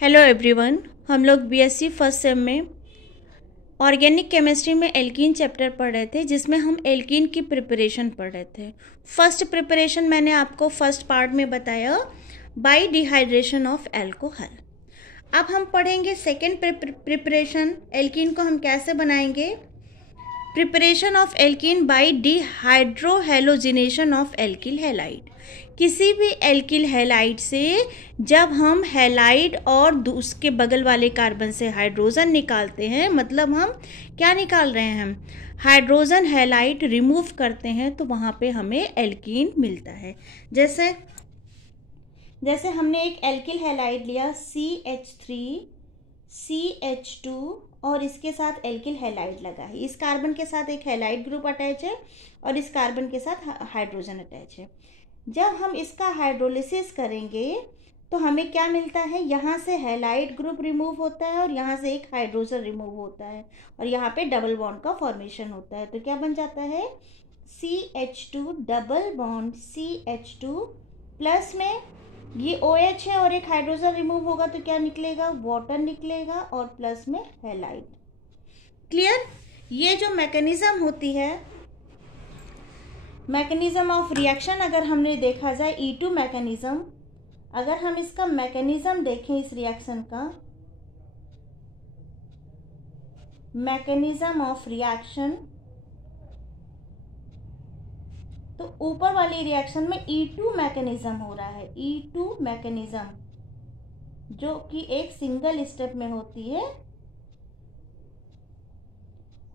Hello everyone, हम लोग BSc first sem में ऑर्गेनिक केमिस्ट्री में एल्कीन चैप्टर पढ़ रहे थे, जिसमें हम एल्कीन की प्रिपरेशन पढ़ रहे थे। फर्स्ट प्रिपरेशन मैंने आपको फर्स्ट पार्ट में बताया, बाय डिहाइड्रेशन ऑफ अल्कोहल। अब हम पढ़ेंगे सेकेंड प्रिपरेशन, एल्कीन को हम कैसे बनाएंगे। Preparation of alkene by dehydrohalogenation of alkyl halide. किसी भी एल्किल हैलाइड से जब हम हैलाइड और उसके बगल वाले कार्बन से हाइड्रोजन निकालते हैं, मतलब हम क्या निकाल रहे हैं, हम हाइड्रोजन हैलाइड रिमूव करते हैं, तो वहाँ पे हमें एल्कीन मिलता है। जैसे हमने एक एल्किल हैलाइड लिया CH3CH2 और इसके साथ एल्किल हैलाइड लगा है। इस कार्बन के साथ एक हैलाइड ग्रुप अटैच है और इस कार्बन के साथ हाइड्रोजन अटैच है। जब हम इसका हाइड्रोलिसिस करेंगे तो हमें क्या मिलता है, यहाँ से हैलाइड ग्रुप रिमूव होता है और यहाँ से एक हाइड्रोजन रिमूव होता है और यहाँ पे डबल बॉन्ड का फॉर्मेशन होता है। तो क्या बन जाता है, CH2 double bond CH2 plus में ये OH है और एक हाइड्रोजन रिमूव होगा तो क्या निकलेगा, वाटर निकलेगा और प्लस में हैलाइड। क्लियर। ये जो मैकेनिज्म होती है, मैकेनिज्म ऑफ रिएक्शन, अगर हमने देखा जाए E2 मैकेनिज्म, अगर हम इसका मैकेनिज्म देखें, इस रिएक्शन का मैकेनिज्म ऑफ रिएक्शन, तो ऊपर वाली रिएक्शन में E2 मैकेनिज्म हो रहा है। E2 मैकेनिज्म जो कि एक सिंगल स्टेप में होती है।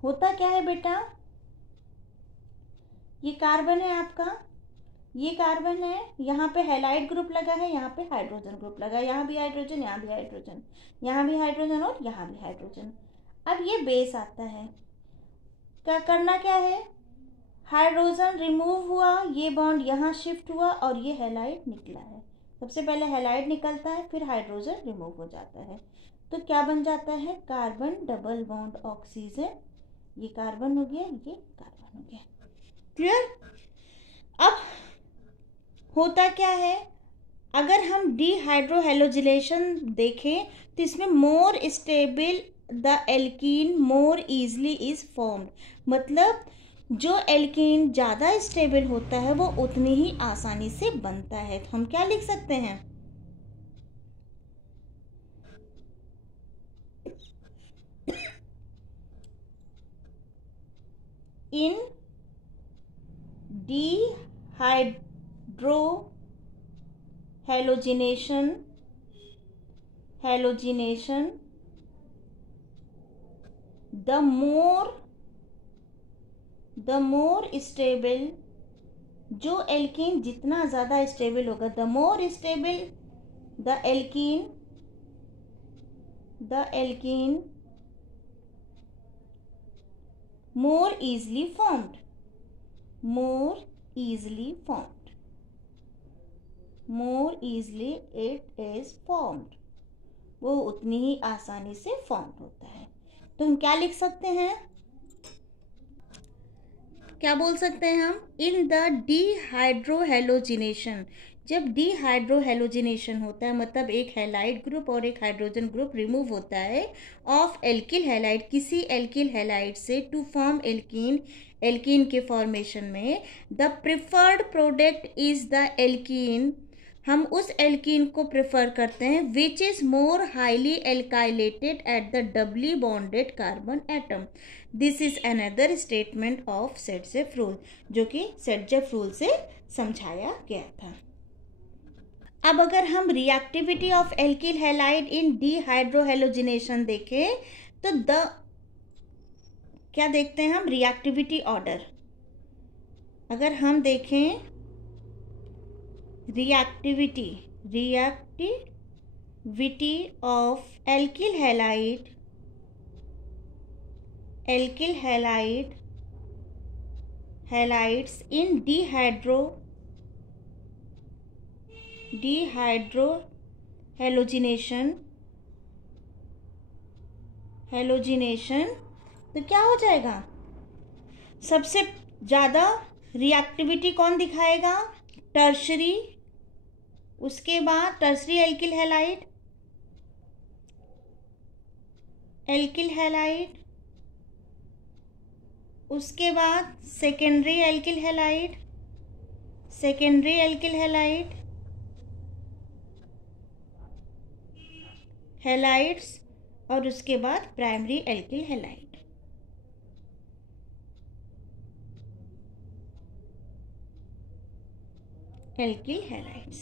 होता क्या है बेटा, ये कार्बन है आपका, ये कार्बन है, यहाँ पे हैलाइड ग्रुप लगा है, यहाँ पे हाइड्रोजन ग्रुप लगा है, यहाँ भी हाइड्रोजन, यहाँ भी हाइड्रोजन, यहाँ भी हाइड्रोजन और यहाँ भी हाइड्रोजन। अब ये बेस आता है, क्या करना क्या है, हाइड्रोजन रिमूव हुआ, ये बॉन्ड यहाँ शिफ्ट हुआ और ये हैलाइड निकला है। सबसे पहले हैलाइड निकलता है, फिर हाइड्रोजन रिमूव हो जाता है, तो क्या बन जाता है, कार्बन डबल बॉन्ड ऑक्सीजन। ये कार्बन हो गया, ये कार्बन हो गया। क्लियर। अब होता क्या है, अगर हम डिहाइड्रोहेलोजिनेशन देखें तो इसमें more stable the alkene more easily is formed, मतलब जो एल्कीन ज़्यादा स्टेबल होता है वो उतनी ही आसानी से बनता है। तो हम क्या लिख सकते हैं, इन डिहाइड्रोहेलोजिनेशन द मोर स्टेबल, जो एल्कीन जितना ज़्यादा स्टेबल होगा, the more stable the alkene more easily formed, more easily it is formed, वो उतनी ही आसानी से फॉर्म होता है। तो हम क्या लिख सकते हैं, क्या बोल सकते हैं हम, इन द डिहाइड्रोहेलोजिनेशन, जब डिहाइड्रोहेलोजिनेशन होता है मतलब एक हैलाइड ग्रुप और एक हाइड्रोजन ग्रुप रिमूव होता है ऑफ एल्किल हैलाइड, किसी एल्किल हैलाइड से टू फॉर्म एल्कीन के फॉर्मेशन में, the preferred product is the alkene, हम उस एल्कीन को प्रेफर करते हैं which is more highly alkylated at the doubly bonded carbon atom. This is another statement of Saytzeff rule, जो कि सेडजेफ रूल से समझाया गया था। अब अगर हम reactivity of alkyl halide in dehydrohalogenation देखें तो क्या देखते हैं हम, रिएक्टिविटी ऑर्डर। अगर हम देखें reactivity of alkyl halides in dehydrohalogenation, तो क्या हो जाएगा, सबसे ज़्यादा रिएक्टिविटी कौन दिखाएगा, टर्शरी, उसके बाद tertiary alkyl halide, alkyl halide, उसके बाद secondary alkyl halide, secondary alkyl halide, halides, और उसके बाद primary alkyl halide. Alkyl halides.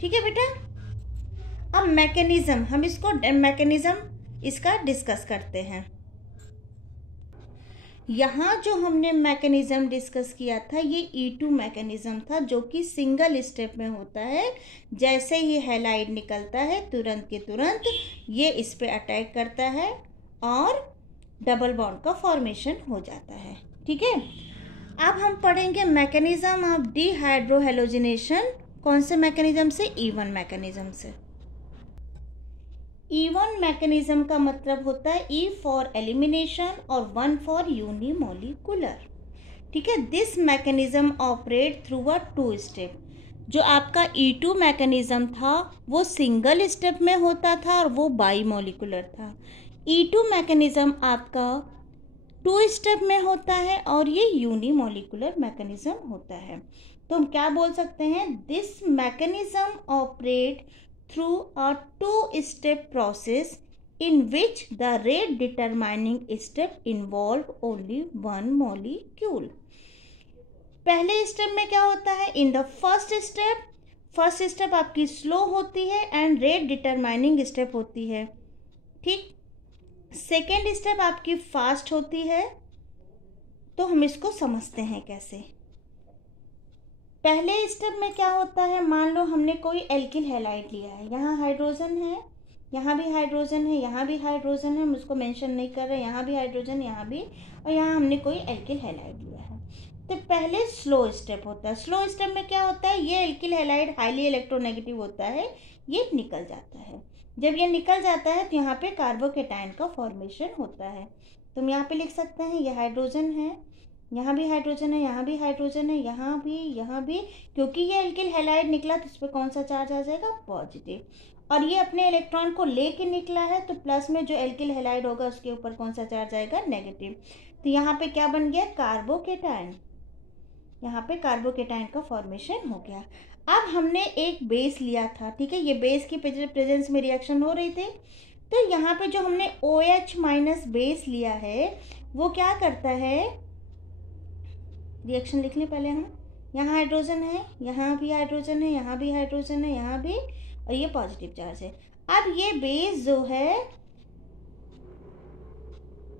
ठीक है बेटा। अब मैकेनिज्म, हम इसको मैकेनिज्म इसका डिस्कस करते हैं। यहाँ जो हमने मैकेनिज्म डिस्कस किया था ये E2 मैकेनिज्म था, जो कि सिंगल स्टेप में होता है। जैसे ही हैलाइड निकलता है तुरंत के तुरंत ये इस पे अटैक करता है और डबल बॉन्ड का फॉर्मेशन हो जाता है। ठीक है। अब हम पढ़ेंगे मैकेनिज्म ऑफ डिहाइड्रोहेलोजिनेशन। कौन से मैकेनिज्म से? E1 मैकेनिज्म से। E1 मैकेनिज्म का मतलब होता है E फॉर एलिमिनेशन और 1 फॉर यूनिमोलिकुलर। ठीक है। This mechanism operate through a 2 step. जो आपका E2 मैकेनिज्म था वो सिंगल स्टेप में होता था और वो बाईमोलिकुलर था। E2 मैकेनिज्म आपका 2 स्टेप में होता है और ये यूनिमोलिकुलर मैकेनिज्म होता है। तो हम क्या बोल सकते हैं? This mechanism operate through a 2 step process in which the rate determining step involve only 1 molecule. पहले स्टेप में क्या होता है? इन द फर्स्ट स्टेप आपकी स्लो होती है एंड रेट डिटरमाइनिंग स्टेप होती है। ठीक। सेकेंड स्टेप आपकी फास्ट होती है। तो हम इसको समझते हैं कैसे। पहले स्टेप में क्या होता है? मान लो हमने कोई एल्किल हैलाइड लिया है, यहाँ हाइड्रोजन है, यहाँ भी हाइड्रोजन है, यहाँ भी हाइड्रोजन है, हम उसको मेंशन नहीं कर रहे, यहाँ भी हाइड्रोजन, यहाँ भी, और यहाँ हमने कोई एल्किल हैलाइड लिया है। तो पहले स्लो स्टेप होता है। स्लो स्टेप में क्या होता है? ये एल्किल हैलाइड हाईली इलेक्ट्रोनेगेटिव होता है, ये निकल जाता है। जब ये निकल जाता है तो यहाँ पे कार्बोकेटायन का फॉर्मेशन होता है। तो हम यहाँ पे लिख सकते हैं ये हाइड्रोजन है, यहाँ भी हाइड्रोजन है, यहाँ भी हाइड्रोजन है, यहाँ भी, क्योंकि ये एल्किल हैलाइड निकला तो इस पर कौन सा चार्ज आ जाएगा? पॉजिटिव। और ये अपने इलेक्ट्रॉन को लेके निकला है तो प्लस में जो एल्किल हैलाइड होगा उसके ऊपर कौन सा चार्ज आएगा? नेगेटिव। तो यहाँ पे क्या बन गया? कार्बोकेटायन। यहाँ पे कार्बोकेटायन का फॉर्मेशन हो गया। अब हमने एक बेस लिया था, ठीक है, ये बेस की प्रेजेंस में रिएक्शन हो रही थी। तो यहाँ पे जो हमने OH माइनस बेस लिया है वो क्या करता है? रिएक्शन लिख लें पहले हम। यहाँ हाइड्रोजन है, यहाँ भी हाइड्रोजन है, यहाँ भी हाइड्रोजन है, यहाँ भी, और ये पॉजिटिव चार्ज है। अब ये बेस जो है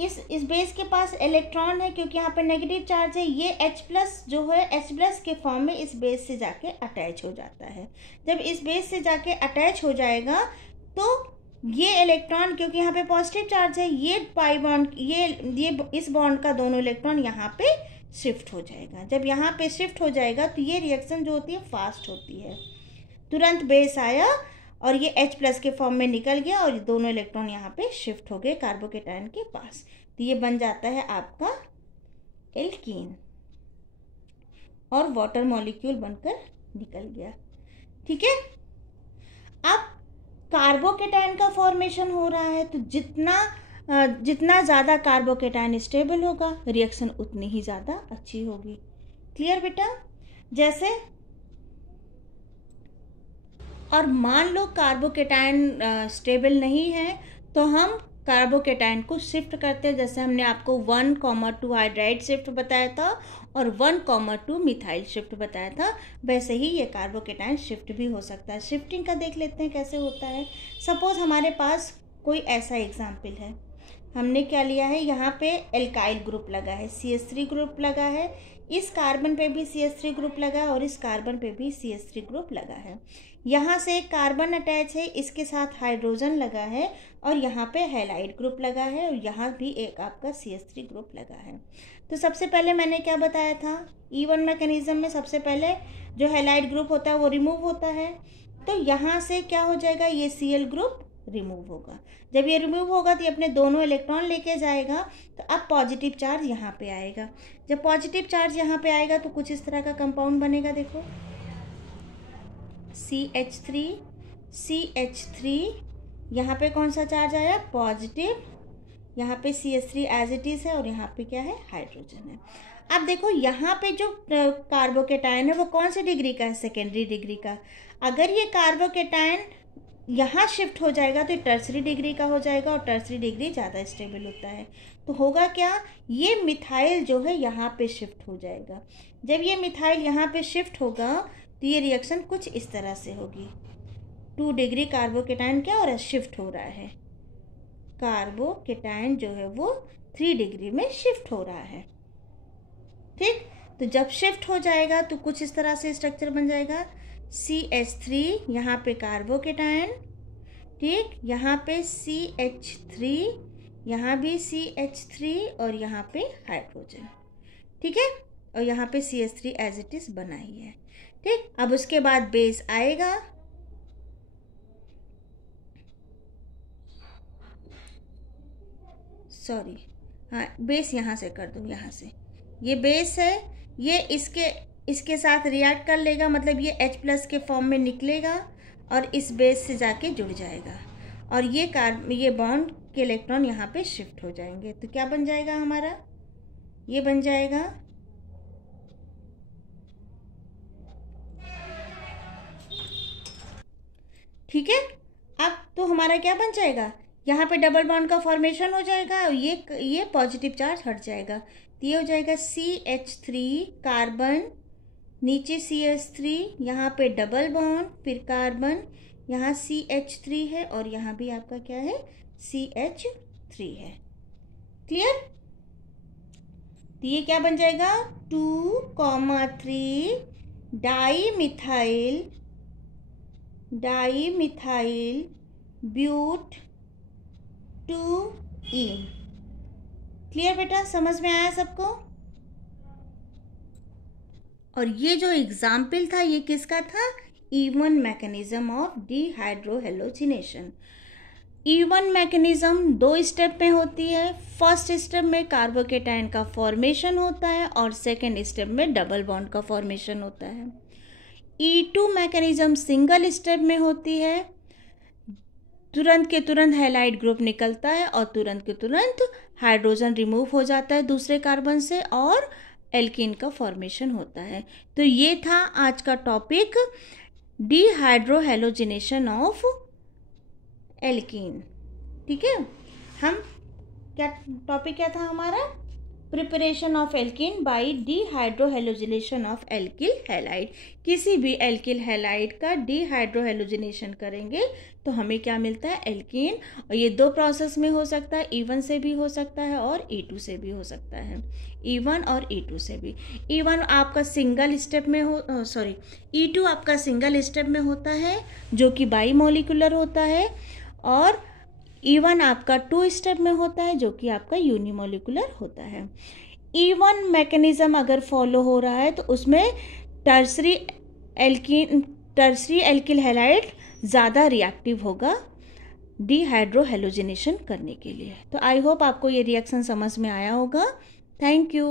इस बेस के पास इलेक्ट्रॉन है, क्योंकि यहाँ पे नेगेटिव चार्ज है, ये H+ जो है H+ के फॉर्म में इस बेस से जाके अटैच हो जाता है। जब इस बेस से जाके अटैच हो जाएगा तो ये इलेक्ट्रॉन, क्योंकि यहाँ पे पॉजिटिव चार्ज है, ये पाई बॉन्ड, ये इस बॉन्ड का दोनों इलेक्ट्रॉन यहाँ पे शिफ्ट हो जाएगा। जब यहाँ पे शिफ्ट हो जाएगा तो ये रिएक्शन जो होती है फास्ट होती है। तुरंत बेस आया और ये H+ के फॉर्म में निकल गया और दोनों इलेक्ट्रॉन यहाँ पे शिफ्ट हो गए कार्बोकेटायन के पास। तो ये बन जाता है आपका एल्कीन और वाटर मॉलिक्यूल बनकर निकल गया। ठीक है। अब कार्बोकेटायन का फॉर्मेशन हो रहा है, तो जितना ज़्यादा कार्बोकेटायन स्टेबल होगा रिएक्शन उतनी ही ज़्यादा अच्छी होगी। क्लियर बेटा? जैसे, और मान लो कार्बोकेटायन स्टेबल नहीं है तो हम कार्बोकेटायन को शिफ्ट करते हैं। जैसे हमने आपको 1,2 हाइड्राइड शिफ्ट बताया था और 1,2 मिथाइल शिफ्ट बताया था, वैसे ही ये कार्बोकेटायन शिफ्ट भी हो सकता है। शिफ्टिंग का देख लेते हैं कैसे होता है। सपोज हमारे पास कोई ऐसा एग्जाम्पल है, हमने क्या लिया है, यहाँ पे एल्काइल ग्रुप लगा है, CH3 ग्रुप लगा है, इस कार्बन पे भी CH3 ग्रुप लगा है और इस कार्बन पे भी CH3 ग्रुप लगा है। यहाँ से एक कार्बन अटैच है, इसके साथ हाइड्रोजन लगा है और यहाँ पे हैलाइड ग्रुप लगा है और यहाँ भी एक आपका CH3 ग्रुप लगा है। तो सबसे पहले मैंने क्या बताया था, E1 मैकेनिज्म में सबसे पहले जो हैलाइड ग्रुप होता है वो रिमूव होता है। तो यहाँ से क्या हो जाएगा, ये Cl ग्रुप रिमूव होगा। जब ये रिमूव होगा तो ये अपने दोनों इलेक्ट्रॉन लेके जाएगा, तो अब पॉजिटिव चार्ज यहाँ पे आएगा। जब पॉजिटिव चार्ज यहाँ पे आएगा तो कुछ इस तरह का कंपाउंड बनेगा। देखो CH3, यहाँ पे कौन सा चार्ज आया? पॉजिटिव, यहाँ पे CH3 एज इट इज़ है और यहाँ पे क्या है, हाइड्रोजन है। अब देखो यहाँ पे जो कार्बोकेटायन है वो कौन सी डिग्री का है, सेकेंडरी डिग्री का। अगर ये कार्बोकेटायन यहाँ शिफ्ट हो जाएगा तो ये टर्सरी डिग्री का हो जाएगा, और टर्सरी डिग्री ज़्यादा स्टेबल होता है। तो होगा क्या, ये मिथाइल जो है यहाँ पे शिफ्ट हो जाएगा। जब ये मिथाइल यहाँ पे शिफ्ट होगा तो ये रिएक्शन कुछ इस तरह से होगी। 2 डिग्री कार्बोकेटायन क्या हो रहा है, शिफ्ट हो रहा है। कार्बोकेटायन जो है वो 3 डिग्री में शिफ्ट हो रहा है। ठीक, तो जब शिफ्ट हो जाएगा तो कुछ इस तरह से स्ट्रक्चर बन जाएगा। CH3 यहाँ पे कार्बोकेटायन, ठीक, यहाँ पे CH3, यहाँ भी CH3 और यहाँ पे हाइड्रोजन। ठीक है, और यहाँ पे CH3 एज इट इज बना ही है। ठीक, अब उसके बाद बेस आएगा। सॉरी, हाँ, बेस यहाँ से कर दूँ, यहाँ से ये बेस है, ये इसके साथ रिएक्ट कर लेगा, मतलब ये H+ के फॉर्म में निकलेगा और इस बेस से जाके जुड़ जाएगा, और ये बॉन्ड के इलेक्ट्रॉन यहाँ पे शिफ्ट हो जाएंगे। तो क्या बन जाएगा हमारा, ये बन जाएगा ठीक है। अब तो हमारा क्या बन जाएगा, यहाँ पे डबल बॉन्ड का फॉर्मेशन हो जाएगा और ये पॉजिटिव चार्ज हट जाएगा। तो ये हो जाएगा CH3 कार्बन, नीचे CH3, यहाँ पे डबल बॉन्ड, फिर कार्बन, यहाँ CH3 है और यहाँ भी आपका क्या है, CH3 है। क्लियर। तो ये क्या बन जाएगा, 2,3 डाईमिथाइल ब्यूट 2ene। क्लियर बेटा, समझ में आया सबको। और ये जो एग्जाम्पल था ये किसका था, E1 mechanism of dehydrohalogenation. E1 mechanism 2 step में होती है। फर्स्ट स्टेप में कार्बोकेटायन का फॉर्मेशन होता है और सेकेंड स्टेप में डबल बॉन्ड का फॉर्मेशन होता है। E2 मैकेनिज्म सिंगल स्टेप में होती है, तुरंत के तुरंत हैलाइड ग्रुप निकलता है और तुरंत के तुरंत हाइड्रोजन रिमूव हो जाता है दूसरे कार्बन से और एल्कीन का फॉर्मेशन होता है। तो ये था आज का टॉपिक, डिहाइड्रोहेलोजिनेशन ऑफ एल्कीन। ठीक है, हम टॉपिक क्या था हमारा, preparation of alkene by dehydrohalogenation of alkyl halide. किसी भी एल्किल हैलाइड का डिहाइड्रोहेलोजिनेशन करेंगे तो हमें क्या मिलता है, एल्कीन। और ये 2 प्रोसेस में हो सकता है, E1 से भी हो सकता है और E2 से भी हो सकता है, E1 और E2 से भी। E1 आपका सिंगल स्टेप में E2 आपका सिंगल स्टेप में होता है जो कि बाई मोलिकुलर होता है, और E1 आपका 2 स्टेप में होता है जो कि आपका यूनिमोलिकुलर होता है। E1 मैकेनिज्म अगर फॉलो हो रहा है तो उसमें टर्सरी एल्किल हैलाइड ज़्यादा रिएक्टिव होगा डिहाइड्रोहेलोजिनेशन करने के लिए। तो आई होप आपको ये रिएक्शन समझ में आया होगा। Thank you.